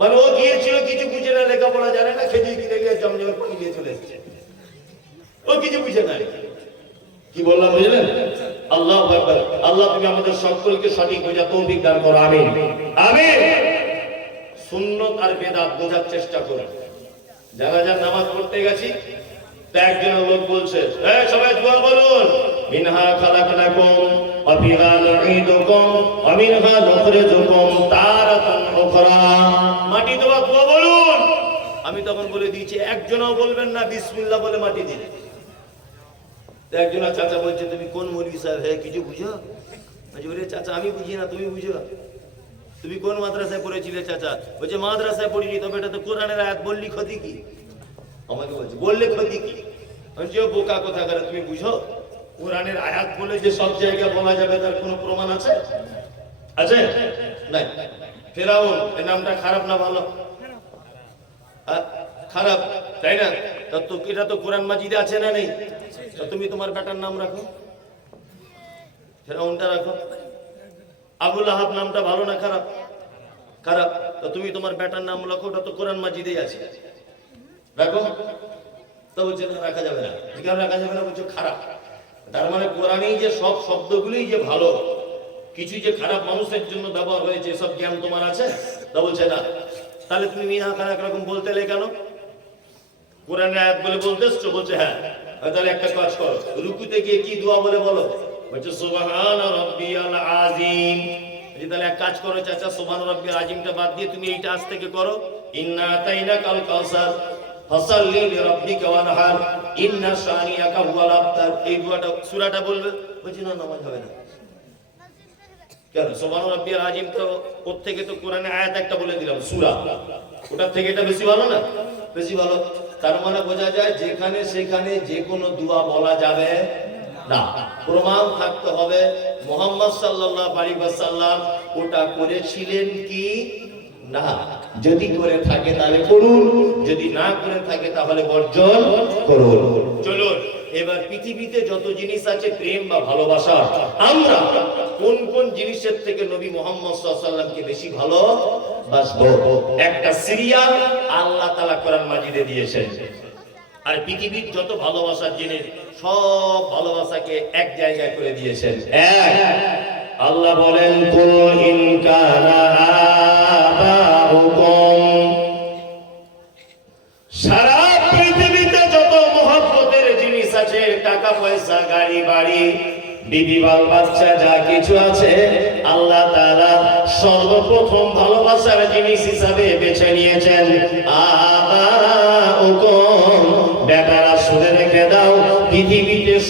মানে ও গিয়েছিল কিছু বুঝে না, লেখাপড়া জানে না খেতে কিনে গিয়ে জমজমের পানি নিয়ে চলে এসছে। ও কিছু বুঝে না কি বললাম বুঝলেন? আল্লাহ আল্লাহ তুমি আমাদের সকলকে সঠিক বোঝা, তৌফিক দান করো, আমিন। আমিন। সুন্নত আর বেদাত বোঝার চেষ্টা করো। যারা যারা নামাজ পড়তে গেছি, তা একজন লোক বলছে সবাই দোয়া বলুন। মিনহা খালাকনাকুম, ওয়া ফিহা নুঈদুকুম নুখরিজুকুম। উখরা মাটি দেওয়া দোয়া বলুন। আমি তখন বলে দিয়েছি, একজনও বলবেন না, বিসমিল্লাহ বলে মাটি দিন একজন চাচা বলছে, তুমি কোন মৌলী সাহেব? হ্যাঁ কিছু বুঝো? ওরে চাচা, আমি বুঝি না, তুমি বুঝো। তুমি কোন মাদ্রাসায় পড়েছিলে চাচা? বলছে, মাদ্রাসায় পড়িনি, তবে এটা তো কোরআনের আয়াত বললি ক্ষতি কি? আমাকে বলছে, বললে ক্ষতি কি? আমি বোকা কথা করে তুমি বুঝো? কোরআনের আয়াত বলে যে সব জায়গায় বলা যাবে, তার কোনো প্রমাণ আছে? আছে? নাই। ফেরাউন, এর নামটা খারাপ না ভালো? খারাপ, তাই না? তা তো এটা তো কোরআন মাজিদে আছে না নেই? তা তুমি তোমার বেটার নাম রাখো। ফেরাউনটা রাখো। আবুল আহাব নামটা ভালো না খারাপ? খারাপ। তা তুমি তোমার বেটার নাম রাখো, ওটা তো কোরআন মাজিদেই আছে। রাখো। তো বলছে, না, রাখা যাবে না। কেন রাখা যাবে না, বলছো, খারাপ। তার মানে কোরআনেই যে সব শব্দগুলোই যে ভালো কিছু যে খারাপ মানুষের জন্য ব্যবহার হয়েছে সব জ্ঞান তোমার আছে? তা বলছে, না। তাহলে তুমি মিয়া খারাপ রকম বলতে এলে কেন? কোরআনের আয়াত বলে বলতে এসছো? বলছে হ্যাঁ। তাহলে একটা কাজ করো, রুকুতে গিয়ে কি দোয়া বলে বলো? বলছে, সুবহান রাব্বিয়াল আযীম। তাহলে এক কাজ করো চাচা, সুবহান রাব্বিয়াল আযীমটা বাদ দিয়ে তুমি এইটা আজ থেকে করো। ইন্না তাইনা কাল কাউসার। ফাসাল্লি লিরাব্বিকা ওয়ানহার। ইন্না শানিয়াকা হুয়াল আবতার। এই দোয়াটা, সূরাটা বলবে? বলছি, না, নামাজ হবে না। কেন? রব্বিয়াল আজিম তো ওর থেকে তো কোরআনে আয়াত একটা বলে দিলাম সূরা। ওটার থেকে এটা বেশি ভালো না? বেশি ভালো। তার মানে বোঝা যায় যেখানে সেখানে যে কোনো দোয়া বলা যাবে না। প্রমাণ থাকতে হবে। মোহাম্মদ সাল্লাল্লাহু আলাইহি ওয়াসাল্লাম ওটা করেছিলেন কি না? যদি করে থাকে তাহলে করুন। যদি না করে থাকে তাহলে বর্জন করুন। এবার পৃথিবীতে যত জিনিস আছে, প্রেম বা ভালোবাসা, আমরা কোন কোন জিনিসের থেকে নবী মোহাম্মদ সাল্লামকে বেশি ভালো বাসবো? একটা সিরিয়াল আল্লাহ তালা কোরআন মাজিদে দিয়েছেন। আর পৃথিবীর যত ভালোবাসার জিনিস, সব ভালোবাসাকে এক জায়গায় করে দিয়েছেন। আল্লাহ বলেন সারা আছে টাকা পয়সা, গাড়ি, বাড়ি, বিবি, বাল, বাচ্চা, যা কিছু আছে, আল্লাহ তাআলা সর্বপ্রথম ভালোবাসার জিনিস হিসাবে বেছে নিয়েছেন।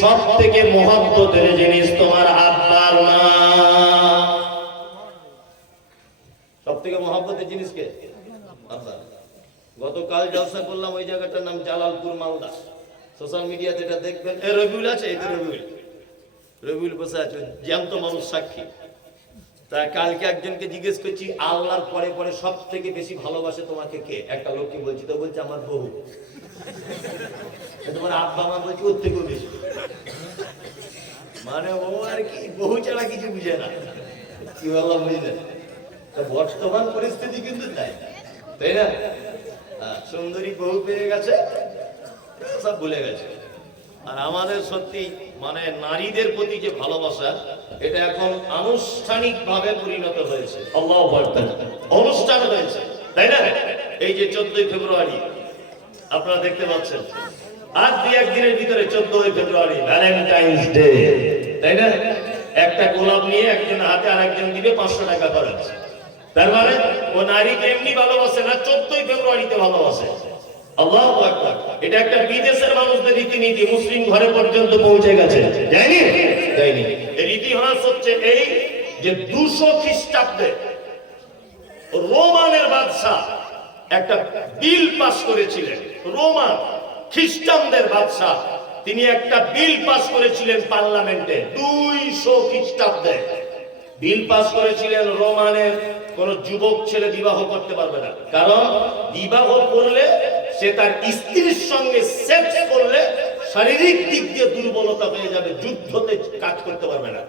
সব থেকে মহব্বতের জিনিস তোমার আব্বার মা। সব থেকে মহব্বতের জিনিস কে? গতকাল জলসা করলাম, ওই জায়গাটার নাম জালালপুর, মালদা। সোশ্যাল মিডিয়াতে এটা দেখবেন, এ রবিউল আছে তো রবিউল। রবিউল বসে আছে জ্যান্ত মানুষ সাক্ষী। তা কালকে একজনকে জিজ্ঞেস করছি, আল্লাহর পরে পরে সব থেকে বেশি ভালোবাসে তোমাকে কে? একটা লোককে বলছি? তো বলছে, আমার বহু তোমার আব্বা, মা বলছে, ওর থেকেও বেশি। মানে ও আর কি বহু ছাড়া কিছু বুঝে না। কি বললাম, বুঝলেন? তা বর্তমান পরিস্থিতি কিন্তু তাই। তাই না? সুন্দরী বহু পেয়ে গেছে। সব ভুলে গেছে। আর আমাদের সত্যি মানে নারীদের প্রতি যে ভালোবাসা এটা এখন আনুষ্ঠানিক ভাবে পরিণত হয়েছে। আল্লাহ অনুষ্ঠান হয়েছে তাই না? এই যে চোদ্দই ফেব্রুয়ারি আপনারা দেখতে পাচ্ছেন। আজ দু একদিনের ভিতরে চোদ্দই ফেব্রুয়ারি ভ্যালেন্টাইন্স ডে তাই না? একটা গোলাপ নিয়ে একজন হাতে আর একজন দিবে পাঁচশো টাকা খরচ। তার মানে ও নারীকে এমনি ভালোবাসে না চোদ্দই ফেব্রুয়ারিতে ভালোবাসে। আল্লাহ এটা একটা বিদেশের মানুষদের রীতিনীতি, মুসলিম ঘরে পর্যন্ত পৌঁছে গেছে। যায়নি? যায়নি। এর ইতিহাস হচ্ছে এই যে দুশো খ্রিস্টাব্দে রোমানের বাদশাহ একটা বিল পাস করেছিলেন। রোমান খ্রিস্টানদের বাদশাহ। তিনি একটা বিল পাস করেছিলেন পার্লামেন্টে দুইশো খ্রিস্টাব্দে। বিল পাস করেছিলেন রোমানের কোন যুবক ছেলে বিবাহ করতে পারবে না। কারণ বিবাহ করলে সে তার স্ত্রীর সঙ্গে সেক্স করলে শারীরিক দিক দিয়ে দুর্বলতা হয়ে যাবে, যুদ্ধতে কাজ করতে পারবে না।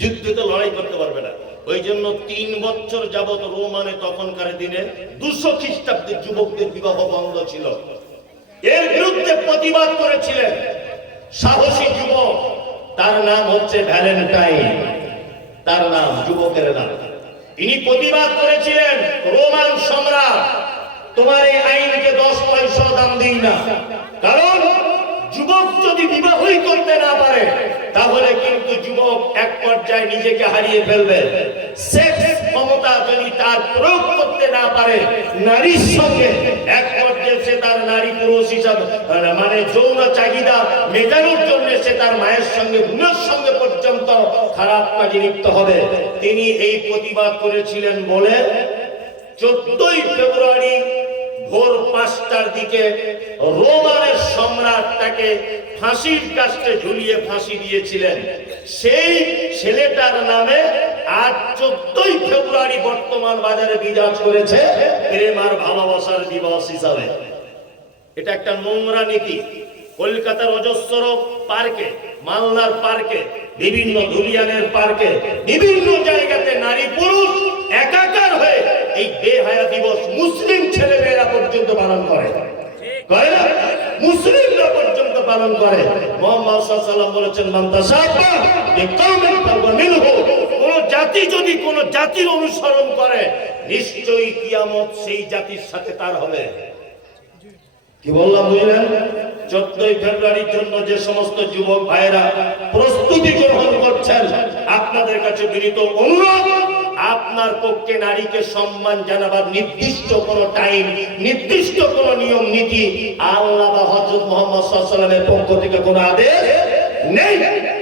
যুদ্ধতে লড়াই করতে পারবে না। ওই জন্য তিন বছর যাবত রোমানে তখনকার দিনে দুশো খ্রিস্টাব্দের যুবকদের বিবাহ বন্ধ ছিল। এর বিরুদ্ধে প্রতিবাদ করেছিলেন সাহসী যুবক। তার নাম হচ্ছে ভ্যালেন্টাইন। তার নাম যুবকের নাম। তিনি প্রতিবাদ করেছিলেন রোমান সম্রাট তোমার এই আইনকে দশ পয়সা দাম দিই না। কারণ যুবক যদি বিবাহই করতে না পারে, তাহলে কিন্তু যুবক এক পর্যায়ে নিজেকে হারিয়ে ফেলবে। ক্ষমতা যদি তার প্রয়োগ করতে না পারে, নারীর সঙ্গে এক পর্যায়ে সে তার নারী পুরুষ হিসাবে মানে যৌন চাহিদা মেটানোর জন্য সে তার মায়ের সঙ্গে, বোনের সঙ্গে পর্যন্ত খারাপ কাজে লিপ্ত হবে। তিনি এই প্রতিবাদ করেছিলেন বলে চোদ্দই ফেব্রুয়ারি ভোর পাঁচটার দিকে রোমানের সম্রাট তাকে ফাঁসির কাস্টে ঝুলিয়ে ফাঁসি দিয়েছিলেন। সেই ছেলেটার নামে আজ চোদ্দই ফেব্রুয়ারি বর্তমান বাজারে বিরাজ করেছে প্রেম আর ভালোবাসার দিবস হিসাবে। এটা একটা নোংরা নীতি। কলকাতার অজস্র পার্কে, মালদার পার্কে, বিভিন্ন ধুলিয়ানের পার্কে, বিভিন্ন জায়গাতে নারী পুরুষ একাকার হয়ে এই বেহায়া দিবস মুসলিম ছেলে মেয়েরা পর্যন্ত পালন করে? মুসলিমরা পর্যন্ত পালন করে। নিশ্চয়ই কিয়ামত সেই জাতির সাথে তার হবে। ফেব্রুয়ারির জন্য যে সমস্ত যুবক ভাইয়েরা প্রস্তুতি গ্রহণ করছেন, আপনাদের কাছে বিনীত অনুরোধ আপনার পক্ষে নারীকে সম্মান জানাবার নির্দিষ্ট কোন টাইম নির্দিষ্ট কোন নিয়ম, নীতি আল্লাহ বা হজরত মোহাম্মদ সাল্লামের পক্ষ থেকে কোন আদেশ নেই।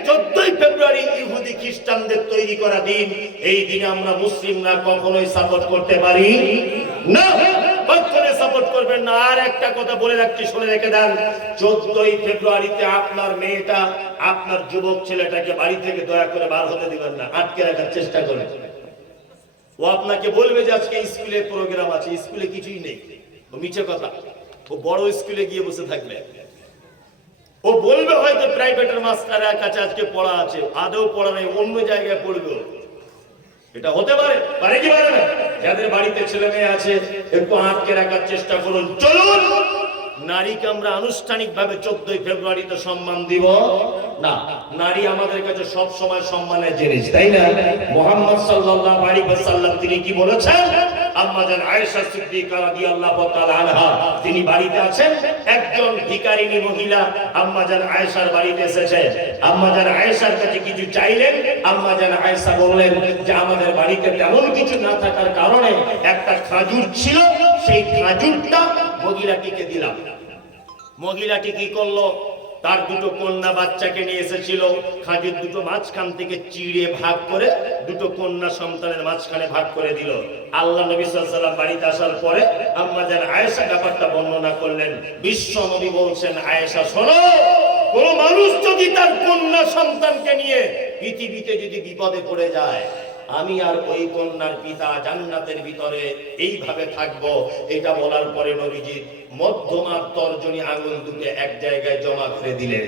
চোদ্দই ফেব্রুয়ারি ইহুদি খ্রিস্টানদের তৈরি করা দিন। এই দিনে আমরা মুসলিমরা কখনোই সাপোর্ট করতে পারি না। একটা কথা বলে রাখছি, শুনে রেখে চোদ্দই ফেব্রুয়ারিতে আপনার মেয়েটা, আপনার যুবক ছেলেটাকে বাড়ি থেকে দয়া করে বার হতে দিবেন না, আটকে রাখার চেষ্টা করেন। ও আপনাকে বলবে যে আজকে স্কুলে প্রোগ্রাম আছে, স্কুলে কিছুই নেই। ও মিছে কথা। ও বড় স্কুলে গিয়ে বসে থাকবে। ও বলবে হয়তো প্রাইভেটের মাস্টারের কাছে আজকে পড়া আছে। আদৌ পড়া নেই, অন্য জায়গায় পড়বে এটা হতে পারে পারে কি পারে না? যাদের বাড়িতে ছেলে মেয়ে আছে, একটু আটকে রাখার চেষ্টা করুন। চলুন! নারীকে আমরা আনুষ্ঠানিক ভাবে চোদ্দই ফেব্রুয়ারিতে সম্মান দিব। না, নারী আমাদের কাছে সব সময় সম্মানের জিনিস, তাই না? মোহাম্মদ সাল্লাল্লাহু আলাইহি ওয়াসাল্লাম তিনি কি বলেছেন? আয়েশা সিদ্দিকা রাদিয়াল্লাহু তাআলা আনহা, তিনি বাড়িতে আছেন, একজন ভিখারিনী মহিলা আয়েশার বাড়িতে এসেছে। আয়েশার কাছে কিছু চাইলেন আম্মা জান আয়েশা বললেন যে আমাদের বাড়িতে তেমন কিছু না থাকার কারণে একটা খাজুর ছিল, সেই খাজুরটা মহিলাটিকে দিলাম। মহিলাটি কি করল? তার দুটো কন্যা বাচ্চাকে নিয়ে এসেছিল। খাজুর দুটো মাঝখান থেকে চিড়ে ভাগ করে দুটো কন্যা সন্তানের মাঝখানে ভাগ করে দিল। আল্লাহ নবী সাল্লাম বাড়িতে আসার পরে আম্মা যেন আয়েশা ব্যাপারটা বর্ণনা করলেন। বিশ্ব নবী বলছেন, আয়েশা, শোনো, কোন মানুষ যদি তার কন্যা সন্তানকে নিয়ে পৃথিবীতে যদি বিপদে পড়ে যায় আমি আর ওই কন্যার পিতা জান্নাতের ভিতরে এইভাবে থাকব, এটা বলার পরে নবীজি মধ্যমার তর্জনী আঙুল দুটো এক জায়গায় জমা করে দিলেন।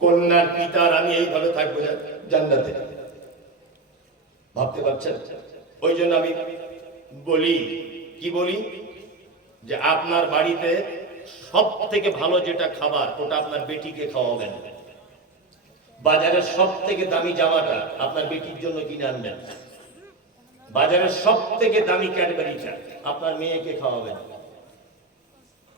কন্যার পিতার আমি এইভাবে থাকব জান্নাতে। ভাবতে পারছেন? ওই জন্য আমি বলি, কি বলি? যে আপনার বাড়িতে সব থেকে ভালো যেটা খাবার, ওটা আপনার বেটিকে খাওয়াবেন। বাজারের সব থেকে দামি জামাটা আপনার বেটির জন্য কিনে আনবেন। বাজারের সব থেকে দামি ক্যাডবেরিটা আপনার মেয়েকে খাওয়াবেন।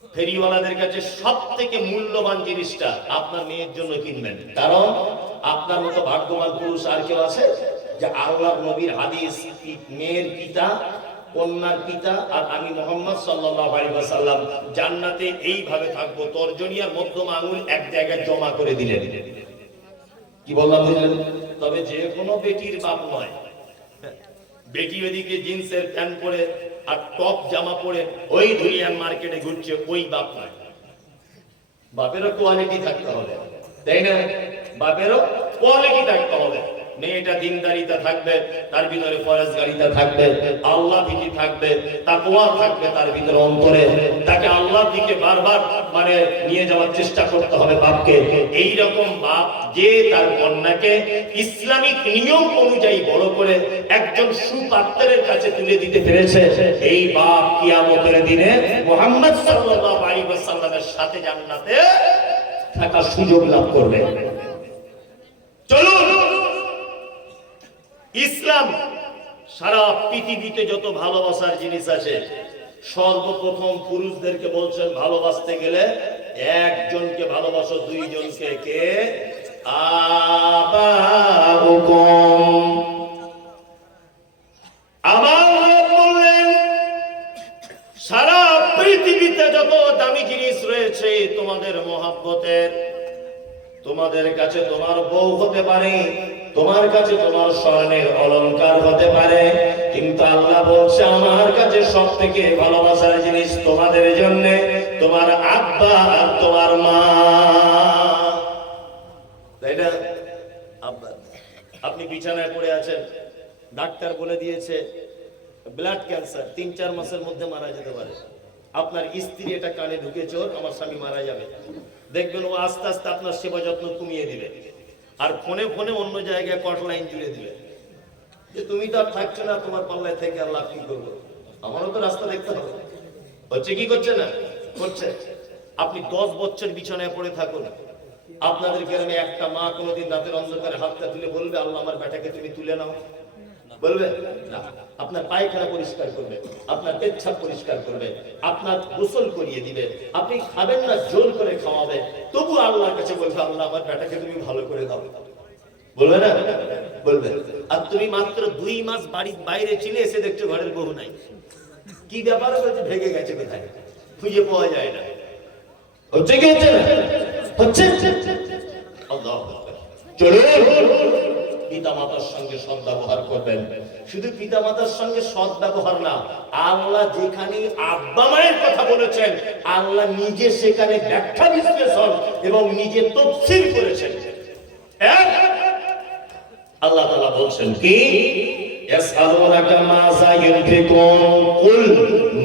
ফেরিওয়ালাদের কাছে সব থেকে মূল্যবান জিনিসটা আপনার মেয়ের জন্য কিনবেন। কারণ আপনার মতো ভাগ্যবান পুরুষ আর কেউ আছে যে আল্লাহ নবীর হাদিস, মেয়ের পিতা, কন্যার পিতা আর আমি মোহাম্মদ ওয়াসাল্লাম জান্নাতে এইভাবে থাকব। তর্জনী আর মধ্যম আঙুল এক জায়গায় জমা করে দিলেন। কি বললাম বুঝলেন? তবে যে কোনো বেটির বাপ নয়। বেটি ওদিকে জিন্সের প্যান্ট পরে আর টপ জামা পরে ওই ধুলিয়ান মার্কেটে ঘুরছে, ওই বাপ নয়। বাপেরও কোয়ালিটি থাকতে হবে। তাই না? বাপেরও কোয়ালিটি থাকতে হবে। মেয়েটা দিনদারিতা থাকবে, তার ভিতরে ফরজগারিতা থাকবে, আল্লাহ ভীতি থাকবে, তাকওয়া থাকবে তার ভিতরে অন্তরে। তাকে আল্লাহর দিকে বারবার মানে নিয়ে যাওয়ার চেষ্টা করতে হবে বাপকে। এই রকম বাপ যে তার কন্যাকে ইসলামিক নিয়ম অনুযায়ী বড় করে একজন সুপাত্রের কাছে তুলে দিতে পেরেছে, এই বাপ কিয়ামতের দিনে মুহাম্মদ সাল্লাল্লাহু আলাইহি ওয়াসাল্লামের সাথে জান্নাতে থাকার সুযোগ লাভ করবে। চলুন ইসলাম সারা পৃথিবীতে যত ভালোবাসার জিনিস আছে, সর্বপ্রথম পুরুষদেরকে বলছেন ভালোবাসতে গেলে একজনকে ভালোবাসো, দুইজনকে কে? সারা পৃথিবীতে যত দামি জিনিস রয়েছে তোমাদের মহাব্বতের তোমাদের কাছে তোমার বউ হতে পারে, তোমার কাছে তোমার স্বর্ণের অলংকার হতে পারে। কিন্তু আল্লাহ বলছে, আমার কাছে সব থেকে ভালোবাসার জিনিস তোমাদের জন্য, তোমার আব্বা আর তোমার মা। তাই না? আপনি বিছানায় পড়ে আছেন, ডাক্তার বলে দিয়েছে ব্লাড ক্যান্সার তিন চার মাসের মধ্যে মারা যেতে পারে। আপনার স্ত্রী এটা কানে ঢুকে চোর আমার স্বামী মারা যাবে। দেখবেন ও আস্তে আস্তে আপনার সেবা যত্ন কমিয়ে দিবে। আর ফোনে ফোনে অন্য জায়গায় কট লাইন জুড়ে দিবে। যে তুমি তো আর থাকছো না, তোমার পাল্লায় থেকে আল্লাহ কি করব? আমারও তো রাস্তা দেখতে হবে। হচ্ছে কি করছে না? করছে। আপনি দশ বছর বিছানায় পড়ে থাকুন। আপনাদের গ্রামে একটা মা কোনোদিন রাতের অন্ধকারে হাতটা তুলে বলবে, আল্লাহ, আমার বেটাকে তুমি তুলে নাও। বলবে, না, আপনার পায়খানা পরিষ্কার করবে, আপনার পেচ্ছাপ পরিষ্কার করবে, আপনার গোসল করিয়ে দিবে, আপনি খাবেন না, জোর করে খাওয়াবে, তবু আল্লাহর কাছে বলবে, আল্লাহ, আমার বেটাকে তুমি ভালো করে দাও। বলবে না? বলবে, আর তুমি মাত্র দুই মাস বাড়ির বাইরে এসে দেখছ ঘরের বউ নাই। কি ব্যাপার বলছে ভেঙে গেছে কোথায়? খুঁজে পাওয়া যায় না। হচ্ছে কি হচ্ছে হচ্ছে? আকবার। চলুন পিতা মাতার সঙ্গে সৎ ব্যবহার করবেন। শুধু পিতা মাতার সঙ্গে সৎ ব্যবহার না, আল্লাহ যেখানে আব্বা মায়ের কথা বলেছেন, আল্লাহ নিজে সেখানে ব্যাখ্যা বিশ্লেষণ এবং নিজে তফসিল করেছেন। আল্লাহ তাআলা বলছেন কি? ইয়াসআলুনাকা মাযা ইউনফিকুন কুল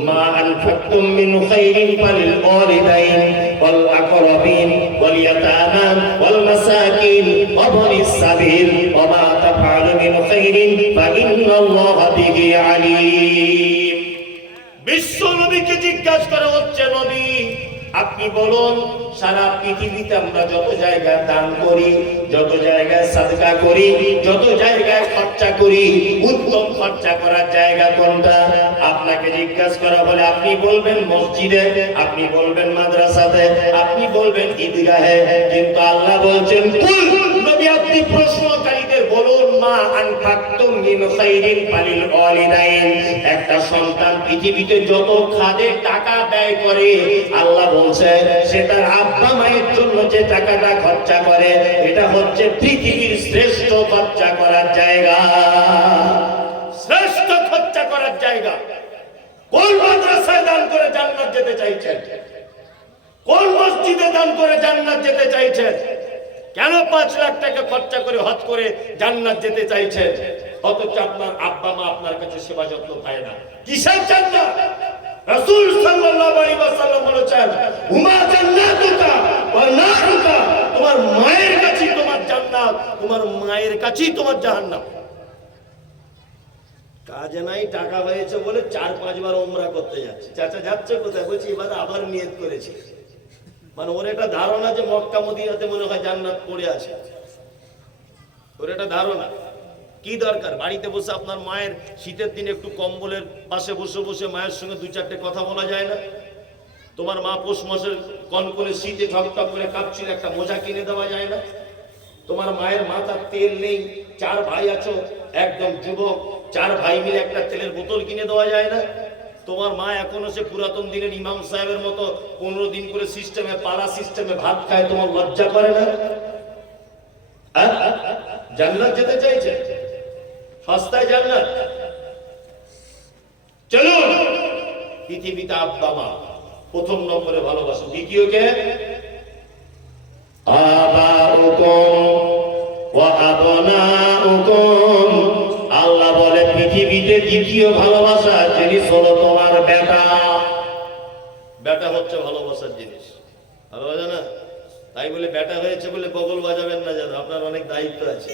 মা আনফাকতুম মিন খাইরিন ফালিল ওয়ালিদাইন ওয়াল والمساكين وابن السبيل وما تفعل من خير فإن الله به عليم বিশ্ব নবীকে জিজ্ঞাসা করা হচ্ছে, নবী, আপনি বলুন, সারা পৃথিবীতে আমরা যত জায়গায় দান করি, যত জায়গায় সাদকা করি, যত জায়গায় খরচা করি, উত্তম খরচা করার জায়গা কোনটা? আপনাকে জিজ্ঞাসা করা হলে আপনি বলবেন মসজিদে, আপনি বলবেন মাদ্রাসাতে, আপনি বলবেন ঈদগাহে। কিন্তু আল্লাহ বলছেন আপনি প্রশ্নকারীদের বলুন, মা মিন খাইরিন ফালিল ওয়ালিদাইন। একটা সন্তান পৃথিবীতে যত খাদে টাকা ব্যয় করে, আল্লাহ বলছে, সে তার আব্বা মায়ের জন্য যে টাকাটা খরচা পৃথিবীর শ্রেষ্ঠ খরচা করার জায়গা। শ্রেষ্ঠ খরচা করার জায়গা। কোন মাদ্রাসায় দান করে জান্নাত যেতে চাইছেন? কোন মসজিদে দান করে জান্নাত যেতে চাইছেন? কেন পাঁচ লাখ টাকা খরচা করে হজ করে জান্নাত যেতে চাইছেন? অথচ আপনার আব্বা মা আপনার কাছে সেবা যত্ন পায় না। কিসের জান্নাত? রাসূল সাল্লাল্লাহু আলাইহি ওয়াসাল্লাম বলেছেন, উমা জান্নাতুকা ওয়া নারুকা তোমার মায়ের কাছেই তোমার জান্নাত, তোমার মায়ের কাছেই তোমার জাহান্নাম। কাজে নাই, টাকা হয়েছে বলে চার, পাঁচবার ওমরা করতে যাচ্ছে। চাচা যাচ্ছে কোথায়? বলছি, এবার আবার নিয়ত করেছি। মানে ওর একটা ধারণা যে মক্কা মদিনাতে মনে হয় জান্নাত পড়ে আছে। ওর একটা ধারণা। কি দরকার? বাড়িতে বসে আপনার মায়ের শীতের দিনে একটু কম্বলের পাশে বসে বসে মায়ের সঙ্গে দু চারটে কথা বলা যায় না? তোমার মা পৌষ মাসের কনকনে শীতে ঠকঠক করে কাঁপছিল, একটা মোজা কিনে দেওয়া যায় না? তোমার মায়ের মাথার তেল নেই, চার ভাই আছো, একদম যুবক, চার ভাই মিলে একটা তেলের বোতল কিনে দেওয়া যায় না। তোমার মা এখনও সে পুরাতন দিনের ইমাম সাহেবের মতো পনেরো দিন করে সিস্টেমে পাড়া সিস্টেমে ভাত খায়, তোমার লজ্জা করে না? হ্যাঁ? জান্নাত যেতে চাইছে? সস্তায় জান্নাত? চলুন পৃথিবীতে আব্বা মা, প্রথম নম্বরে ভালোবাসো। দ্বিতীয় কে? আবাউকুম দ্বিতীয় ভালোবাসা জিনিস হলো তোমার বেটা বেটা হচ্ছে ভালোবাসার জিনিস। ভালোবাসা না? তাই বলে বেটা হয়েছে বলে বগল বাজাবেন না যেন, আপনার অনেক দায়িত্ব আছে।